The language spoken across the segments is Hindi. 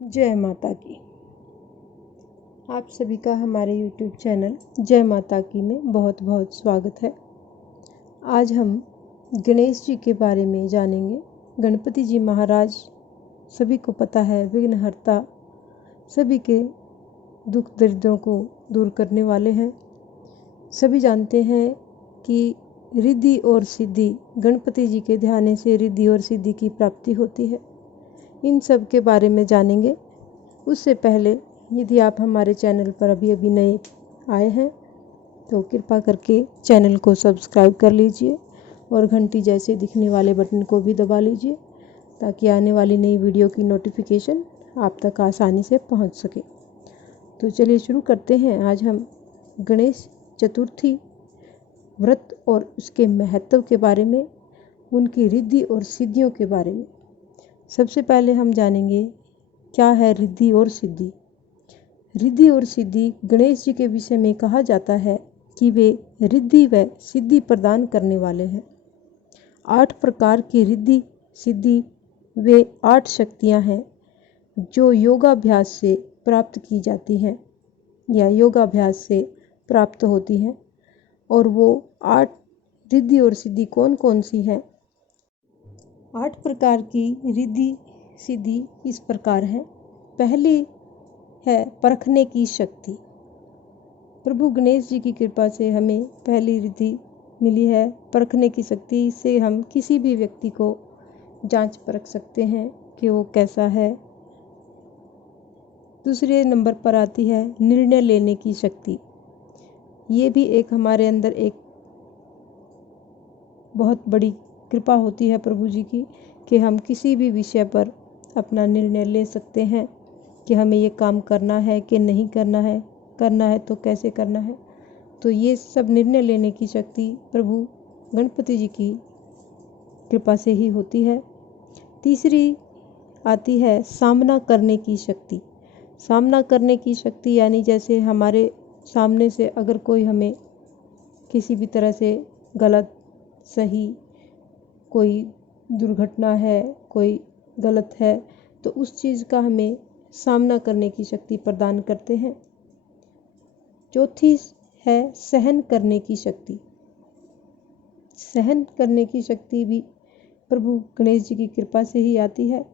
जय माता की। आप सभी का हमारे YouTube चैनल जय माता की में बहुत बहुत स्वागत है। आज हम गणेश जी के बारे में जानेंगे। गणपति जी महाराज सभी को पता है विघ्नहर्ता, सभी के दुख दर्दों को दूर करने वाले हैं। सभी जानते हैं कि रिद्धि और सिद्धि, गणपति जी के ध्यान से रिद्धि और सिद्धि की प्राप्ति होती है। इन सब के बारे में जानेंगे। उससे पहले यदि आप हमारे चैनल पर अभी नए आए हैं तो कृपा करके चैनल को सब्सक्राइब कर लीजिए और घंटी जैसे दिखने वाले बटन को भी दबा लीजिए ताकि आने वाली नई वीडियो की नोटिफिकेशन आप तक आसानी से पहुंच सके। तो चलिए शुरू करते हैं। आज हम गणेश चतुर्थी व्रत और उसके महत्व के बारे में, उनकी रिद्धि और सिद्धियों के बारे में। सबसे पहले हम जानेंगे क्या है रिद्धि और सिद्धि। रिद्धि और सिद्धि गणेश जी के विषय में कहा जाता है कि वे रिद्धि व सिद्धि प्रदान करने वाले हैं। 8 प्रकार की रिद्धि सिद्धि वे 8 शक्तियां हैं जो योगाभ्यास से प्राप्त की जाती हैं या योगाभ्यास से प्राप्त होती हैं। और वो 8 रिद्धि और सिद्धि कौन कौन सी हैं? 8 प्रकार की रिद्धि सिद्धि इस प्रकार है। पहली है परखने की शक्ति। प्रभु गणेश जी की कृपा से हमें पहली रिद्धि मिली है परखने की शक्ति। इससे हम किसी भी व्यक्ति को जांच परख सकते हैं कि वो कैसा है। दूसरे नंबर पर आती है निर्णय लेने की शक्ति। ये भी एक हमारे अंदर एक बहुत बड़ी कृपा होती है प्रभु जी की कि हम किसी भी विषय पर अपना निर्णय ले सकते हैं कि हमें ये काम करना है कि नहीं करना है तो कैसे करना है। तो ये सब निर्णय लेने की शक्ति प्रभु गणपति जी की कृपा से ही होती है। तीसरी आती है सामना करने की शक्ति। सामना करने की शक्ति यानी जैसे हमारे सामने से अगर कोई हमें किसी भी तरह से गलत सही कोई दुर्घटना है, कोई गलत है, तो उस चीज़ का हमें सामना करने की शक्ति प्रदान करते हैं। चौथी है सहन करने की शक्ति। सहन करने की शक्ति भी प्रभु गणेश जी की कृपा से ही आती है।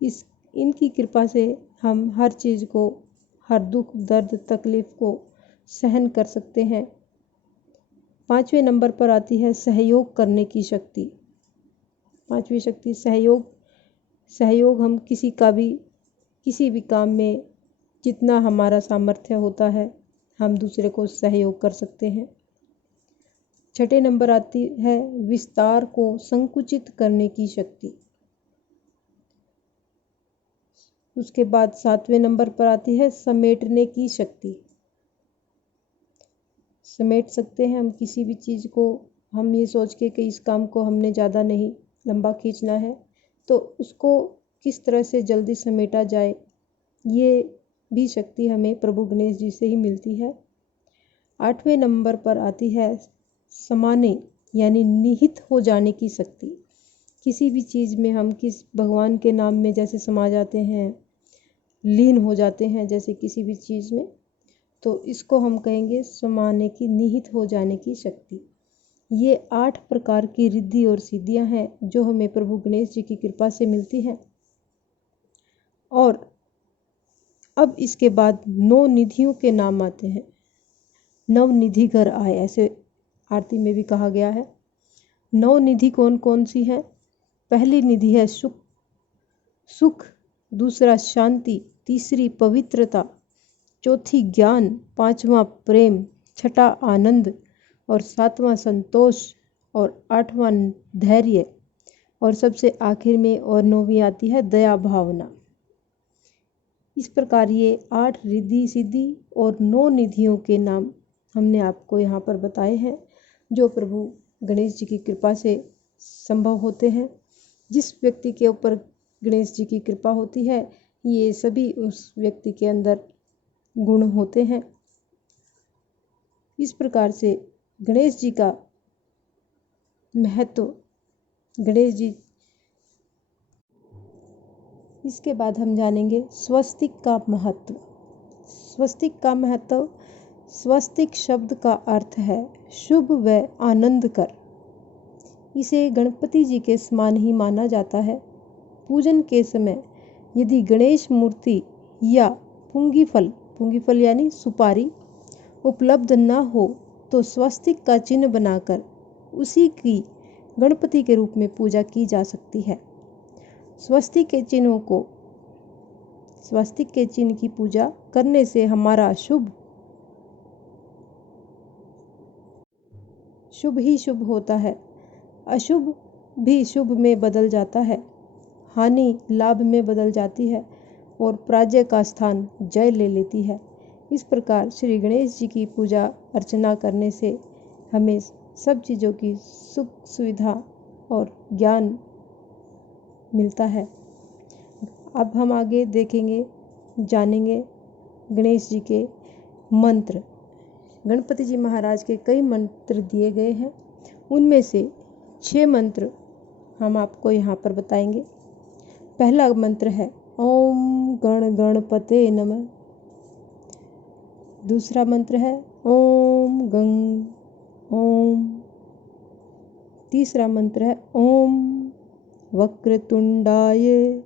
इनकी कृपा से हम हर चीज़ को, हर दुख दर्द तकलीफ को सहन कर सकते हैं। 5वें नंबर पर आती है सहयोग करने की शक्ति। 5वीं शक्ति सहयोग हम किसी भी काम में जितना हमारा सामर्थ्य होता है हम दूसरे को सहयोग कर सकते हैं। 6ठे नंबर आती है विस्तार को संकुचित करने की शक्ति। उसके बाद 7वें नंबर पर आती है समेटने की शक्ति। समेट सकते हैं हम किसी भी चीज़ को। हम ये सोच के कि इस काम को हमने ज़्यादा नहीं लंबा खींचना है तो उसको किस तरह से जल्दी समेटा जाए, ये भी शक्ति हमें प्रभु गणेश जी से ही मिलती है। 8वें नंबर पर आती है समाने यानी निहित हो जाने की शक्ति। किसी भी चीज़ में हम किस भगवान के नाम में जैसे समा जाते हैं, लीन हो जाते हैं जैसे किसी भी चीज़ में, तो इसको हम कहेंगे समाने की, निहित हो जाने की शक्ति। ये 8 प्रकार की रिद्धि और सिद्धियां हैं जो हमें प्रभु गणेश जी की कृपा से मिलती हैं। और अब इसके बाद 9 निधियों के नाम आते हैं। नव निधि घर आए, ऐसे आरती में भी कहा गया है। 9 निधि कौन कौन सी हैं? पहली निधि है सुख, दूसरा शांति, तीसरी पवित्रता, चौथी ज्ञान, 5वां प्रेम, 6ठा आनंद और 7वां संतोष और 8वां धैर्य और सबसे आखिर में और 9वीं आती है दया भावना। इस प्रकार ये 8 रिद्धि सिद्धि और 9 निधियों के नाम हमने आपको यहाँ पर बताए हैं जो प्रभु गणेश जी की कृपा से संभव होते हैं। जिस व्यक्ति के ऊपर गणेश जी की कृपा होती है ये सभी उस व्यक्ति के अंदर गुण होते हैं। इस प्रकार से गणेश जी का महत्व, गणेश जी इसके बाद हम जानेंगे स्वस्तिक का महत्व। स्वस्तिक का महत्व, स्वस्तिक शब्द का अर्थ है शुभ व आनंद कर। इसे गणपति जी के समान ही माना जाता है। पूजन के समय यदि गणेश मूर्ति या पुंगी फल यानी सुपारी उपलब्ध न हो तो स्वस्तिक का चिन्ह बनाकर उसी की गणपति के रूप में पूजा की जा सकती है। स्वस्तिक के चिन्ह की पूजा करने से हमारा शुभ ही शुभ होता है, अशुभ भी शुभ में बदल जाता है, हानि लाभ में बदल जाती है और पराजय का स्थान जय ले लेती है। इस प्रकार श्री गणेश जी की पूजा अर्चना करने से हमें सब चीज़ों की सुख सुविधा और ज्ञान मिलता है। अब हम आगे देखेंगे, जानेंगे गणेश जी के मंत्र। गणपति जी महाराज के कई मंत्र दिए गए हैं, उनमें से 6 मंत्र हम आपको यहाँ पर बताएंगे। पहला मंत्र है ओम गणपते नमः। दूसरा मंत्र है ओम गंग ओम। तीसरा मंत्र है ओम वक्रतुंडाय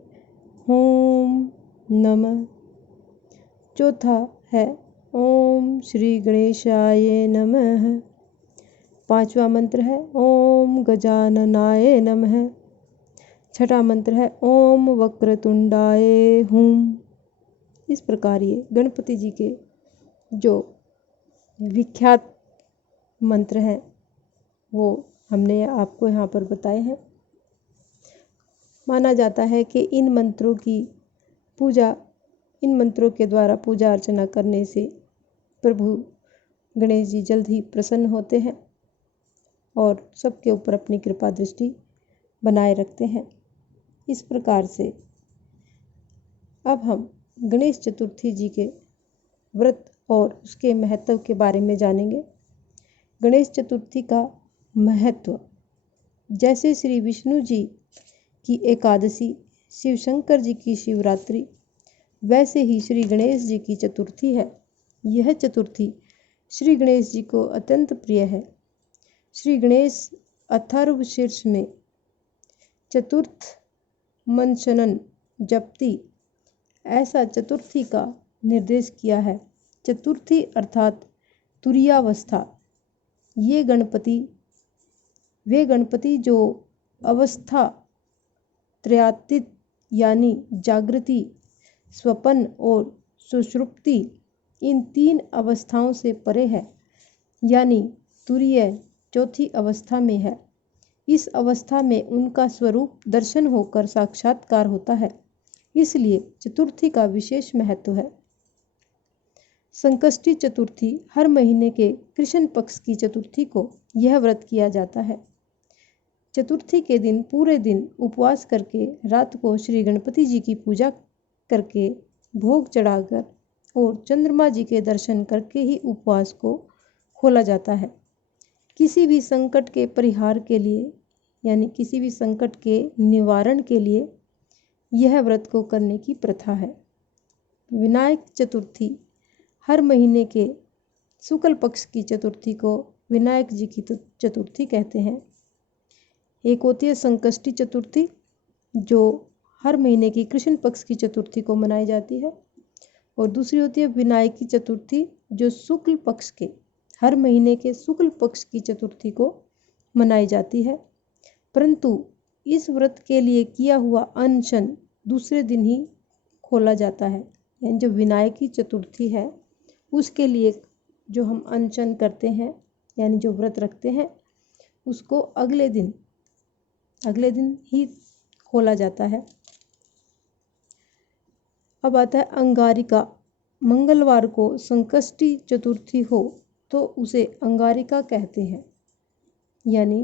ओम नमः। चौथा है ओम श्री गणेशाय नमः। पांचवा मंत्र है ओम गजाननाय नमः। छठा मंत्र है ओम वक्रतुंडाय हुम। इस प्रकार ये गणपति जी के जो विख्यात मंत्र हैं वो हमने आपको यहाँ पर बताए हैं। माना जाता है कि इन मंत्रों के द्वारा पूजा अर्चना करने से प्रभु गणेश जी जल्द ही प्रसन्न होते हैं और सबके ऊपर अपनी कृपा दृष्टि बनाए रखते हैं। इस प्रकार से अब हम गणेश चतुर्थी जी के व्रत और उसके महत्व के बारे में जानेंगे। गणेश चतुर्थी का महत्व, जैसे श्री विष्णु जी की एकादशी, शिव शंकर जी की शिवरात्रि, वैसे ही श्री गणेश जी की चतुर्थी है। यह चतुर्थी श्री गणेश जी को अत्यंत प्रिय है। श्री गणेश अथर्वशीर्ष में चतुर्थ मनशनन जपति ऐसा चतुर्थी का निर्देश किया है। चतुर्थी अर्थात तुरीयावस्था। वे गणपति जो अवस्था त्रयातीत यानी जागृति, स्वपन और सुषुप्ति, इन 3 अवस्थाओं से परे है, यानी तुरीय चौथी अवस्था में है। इस अवस्था में उनका स्वरूप दर्शन होकर साक्षात्कार होता है, इसलिए चतुर्थी का विशेष महत्व है। संकष्टी चतुर्थी, हर महीने के कृष्ण पक्ष की चतुर्थी को यह व्रत किया जाता है। चतुर्थी के दिन पूरे दिन उपवास करके रात को श्री गणपति जी की पूजा करके भोग चढ़ाकर और चंद्रमा जी के दर्शन करके ही उपवास को खोला जाता है। किसी भी संकट के परिहार के लिए यानी किसी भी संकट के निवारण के लिए यह व्रत को करने की प्रथा है। विनायक चतुर्थी, हर महीने के शुक्ल पक्ष की चतुर्थी को विनायक जी की चतुर्थी कहते हैं। एक होती है संकष्टी चतुर्थी, जो हर महीने की कृष्ण पक्ष की चतुर्थी को मनाई जाती है, और दूसरी होती है विनायकी चतुर्थी, जो शुक्ल पक्ष के हर महीने के शुक्ल पक्ष की चतुर्थी को मनाई जाती है। परंतु इस व्रत के लिए किया हुआ अनशन दूसरे दिन ही खोला जाता है। यानी जो विनायकी चतुर्थी है उसके लिए जो हम अनशन करते हैं यानी जो व्रत रखते हैं उसको अगले दिन ही खोला जाता है। अब आता है अंगारिका। मंगलवार को संकष्टी चतुर्थी हो तो उसे अंगारिका कहते हैं, यानी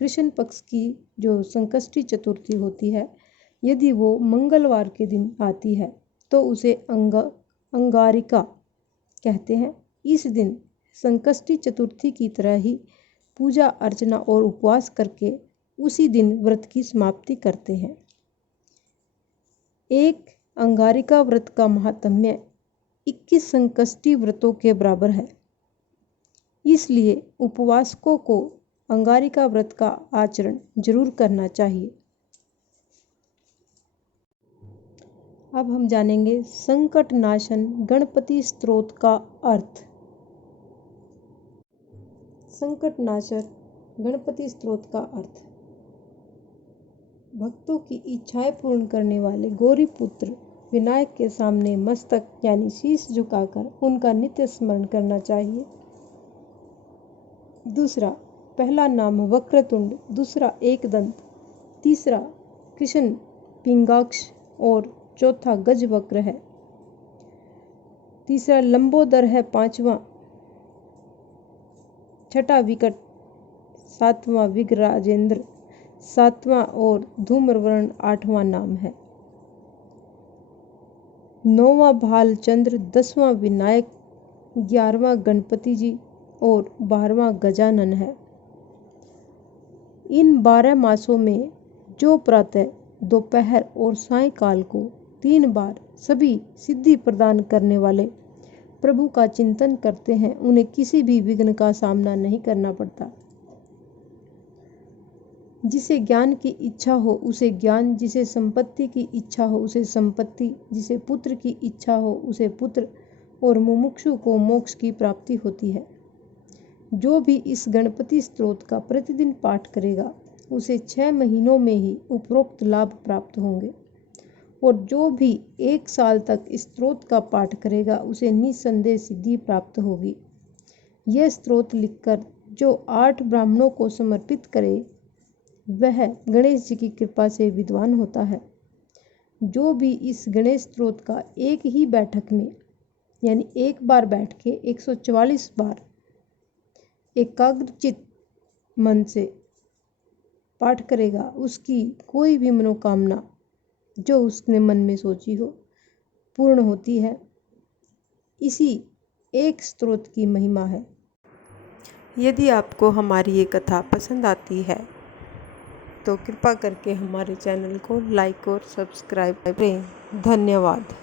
कृष्ण पक्ष की जो संकष्टी चतुर्थी होती है, यदि वो मंगलवार के दिन आती है तो उसे अंगारिका कहते हैं। इस दिन संकष्टी चतुर्थी की तरह ही पूजा अर्चना और उपवास करके उसी दिन व्रत की समाप्ति करते हैं। एक अंगारिका व्रत का महात्म्य 21 संकष्टी व्रतों के बराबर है। इसलिए उपवासकों को अंगारिका व्रत का आचरण जरूर करना चाहिए। अब हम जानेंगे संकट नाशन गणपति स्तोत्र का अर्थ। संकट नाशन गणपति स्तोत्र का अर्थ, भक्तों की इच्छाएं पूर्ण करने वाले गौरी पुत्र विनायक के सामने मस्तक यानी शीश झुकाकर उनका नित्य स्मरण करना चाहिए। दूसरा, पहला नाम वक्रतुंड, दूसरा एकदंत, तीसरा कृष्ण पिंगाक्ष और चौथा गजवक्र है। तीसरा लंबोदर है पांचवा, छठा विकट, सातवां विघ्नराजेंद्र, सातवां और धूम्रवर्ण आठवां नाम है। नौवां भालचंद्र, 10वां विनायक, 11वां गणपति जी और 12वां गजानन है। इन 12 मासों में जो प्रातः, दोपहर और सायंकाल को 3 बार सभी सिद्धि प्रदान करने वाले प्रभु का चिंतन करते हैं, उन्हें किसी भी विघ्न का सामना नहीं करना पड़ता। जिसे ज्ञान की इच्छा हो उसे ज्ञान, जिसे संपत्ति की इच्छा हो उसे संपत्ति, जिसे पुत्र की इच्छा हो उसे पुत्र, और मुमुक्षु को मोक्ष की प्राप्ति होती है। जो भी इस गणपति स्तोत्र का प्रतिदिन पाठ करेगा उसे 6 महीनों में ही उपरोक्त लाभ प्राप्त होंगे, और जो भी 1 साल तक इस स्तोत्र का पाठ करेगा उसे निस्संदेह सिद्धि प्राप्त होगी। यह स्तोत्र लिखकर जो 8 ब्राह्मणों को समर्पित करे वह गणेश जी की कृपा से विद्वान होता है। जो भी इस गणेश स्तोत्र का एक ही बैठक में यानी एक बार बैठ के 144 बार एकाग्रचित मन से पाठ करेगा, उसकी कोई भी मनोकामना जो उसने मन में सोची हो पूर्ण होती है। इसी एक स्तोत्र की महिमा है। यदि आपको हमारी ये कथा पसंद आती है तो कृपा करके हमारे चैनल को लाइक और सब्सक्राइब करें। धन्यवाद।